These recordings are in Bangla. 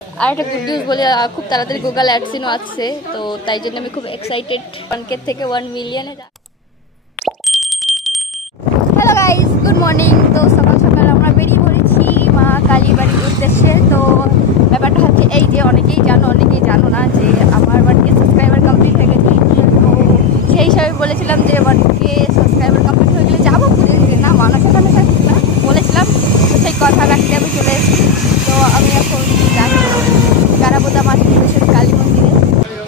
আর একটা গুড নিউজ বলে, খুব তাড়াতাড়ি গুগল অ্যাডসেন্সও আসছে, তো তাই জন্য আমি খুব এক্সাইটেড। 1K থেকে 1 মিলিয়নে। Hello guys, good morning. তো সকাল সকাল আমরা বেরিয়ে পড়েছি মা কালীবাড়ির উদ্দেশ্যে। তো ব্যাপারটা হচ্ছে এই যে, অনেকেই জানো না যে আমার 1K সাবস্ক্রাইবার কমপ্লিট হয়ে গেছে। তো সেই হিসাবে বলেছিলাম যে 1K সাবস্ক্রাইবার কমপ্লিট হয়ে গেলে যাবো পুজো দিতে। না, মানাতে বলেছিলাম, তো সেই কথা রাখতে আমি চলে এসেছি। তো আমি এখন গারাবোদা মাছ কালী মন্দিরে।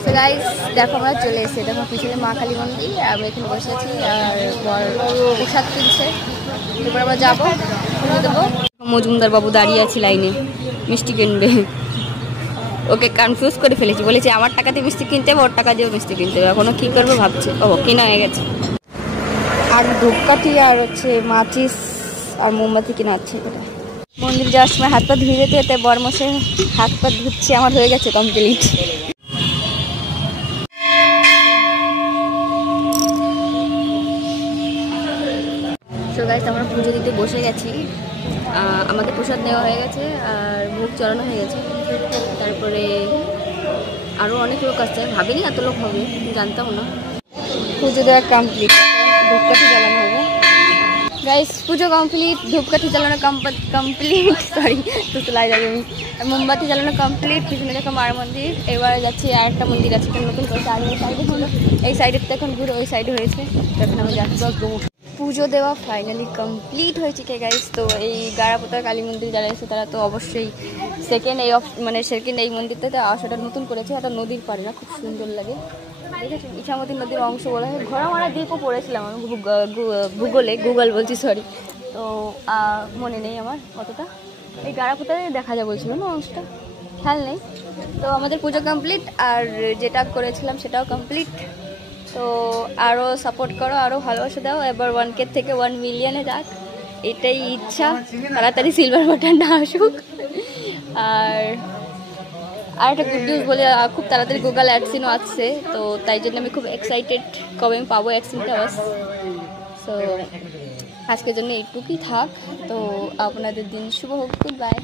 তো গাইস দেখো, আমরা চলে এসেছি। দেখো পিছনে মা কালী মন্দির, আমি এখানে বসে আছি আর প্রসাদ কিনছে। এরপর আমরা যাবো, পুজো দেবো। মজুমদার বাবু দাঁড়িয়ে আছে লাইনে, মিষ্টি কিনবে। ওকে কনফিউজ করে ফেলেছি, বলেছি আমার টাকা দিয়ে মিষ্টি কিনতে হবে, ওর টাকা দিয়েও মিষ্টি কিনতে হবে। এখনো কী করবো ভাবছে। ও কেনা হয়ে গেছে। আর ধূপকাঠি আর হচ্ছে মাচিস আর মোমবাতি কেনা আছে। মন্দির যাওয়ার সময় হাত পা ধুয়ে যেতে যেতে বরমশে হাত পা ধুচ্ছে, আমার হয়ে গেছে কমপ্লিট। তো গাইস আমরা পুজো দিতে বসে গেছি। আমাদের প্রসাদ নেওয়া হয়ে গেছে আর ভোগ চড়ানো হয়ে গেছে। তারপরে আরও অনেক লোক আসছে, ভাবিনি এত লোক হবে, জানতাম না। পুজো দেওয়া কমপ্লিট, ধূপকাঠি জ্বালানো হবে। গাইস পুজো কমপ্লিট, ধূপকাঠি জ্বালানো কমপ্লিট, সরি তো লাই যাবে আমি। মোমবাতি জ্বালানো কমপ্লিট। পিছনে দেখো মার মন্দির। এবারে যাচ্ছি আর একটা মন্দির আছে, নতুন করেছে। আর এই সাইডে ছিল, এই সাইডের তো এখন ঘুরে ওই সাইডে হয়েছে। এখন আমি যাচ্ছি। পুজো দেওয়া ফাইনালি কমপ্লিট হয়েছে কে গাইস। তো এই গারাপোতা কালী মন্দির যারা এসে তারা তো অবশ্যই সেকেন্ড এই মন্দিরটাতে আসাটা নতুন করেছে। একটা নদীর পাড়ে না, খুব সুন্দর লাগে। দেখেছি ইছামতি নদীর অংশ বলা হয়। ঘোড়ামারা দ্বীপও পড়েছিলাম আমি গুগল বলছি, সরি। তো মনে নেই আমার অতটা। এই গারাপোতায় দেখা যায় বলছিল না অংশটা, খেয়াল নেই। তো আমাদের পুজো কমপ্লিট, আর যেটা করেছিলাম সেটাও কমপ্লিট। তো আরও সাপোর্ট করো, আরও ভালোবাসা দাও। এবার 1K থেকে 1 মিলিয়নে যাক, এটাই ইচ্ছা। তাড়াতাড়ি সিলভার বাটনটা আসুক। আর একটা গুড নিউজ বলে, খুব তাড়াতাড়ি গুগল অ্যাডসেন্সও আসছে, তো তাই জন্য আমি খুব এক্সাইটেড কবে আমি পাবো অ্যাডসেন্সটা বাস। সো আজকের জন্য এইটুকুই থাক। তো আপনাদের দিন শুভ হোক। Good bye.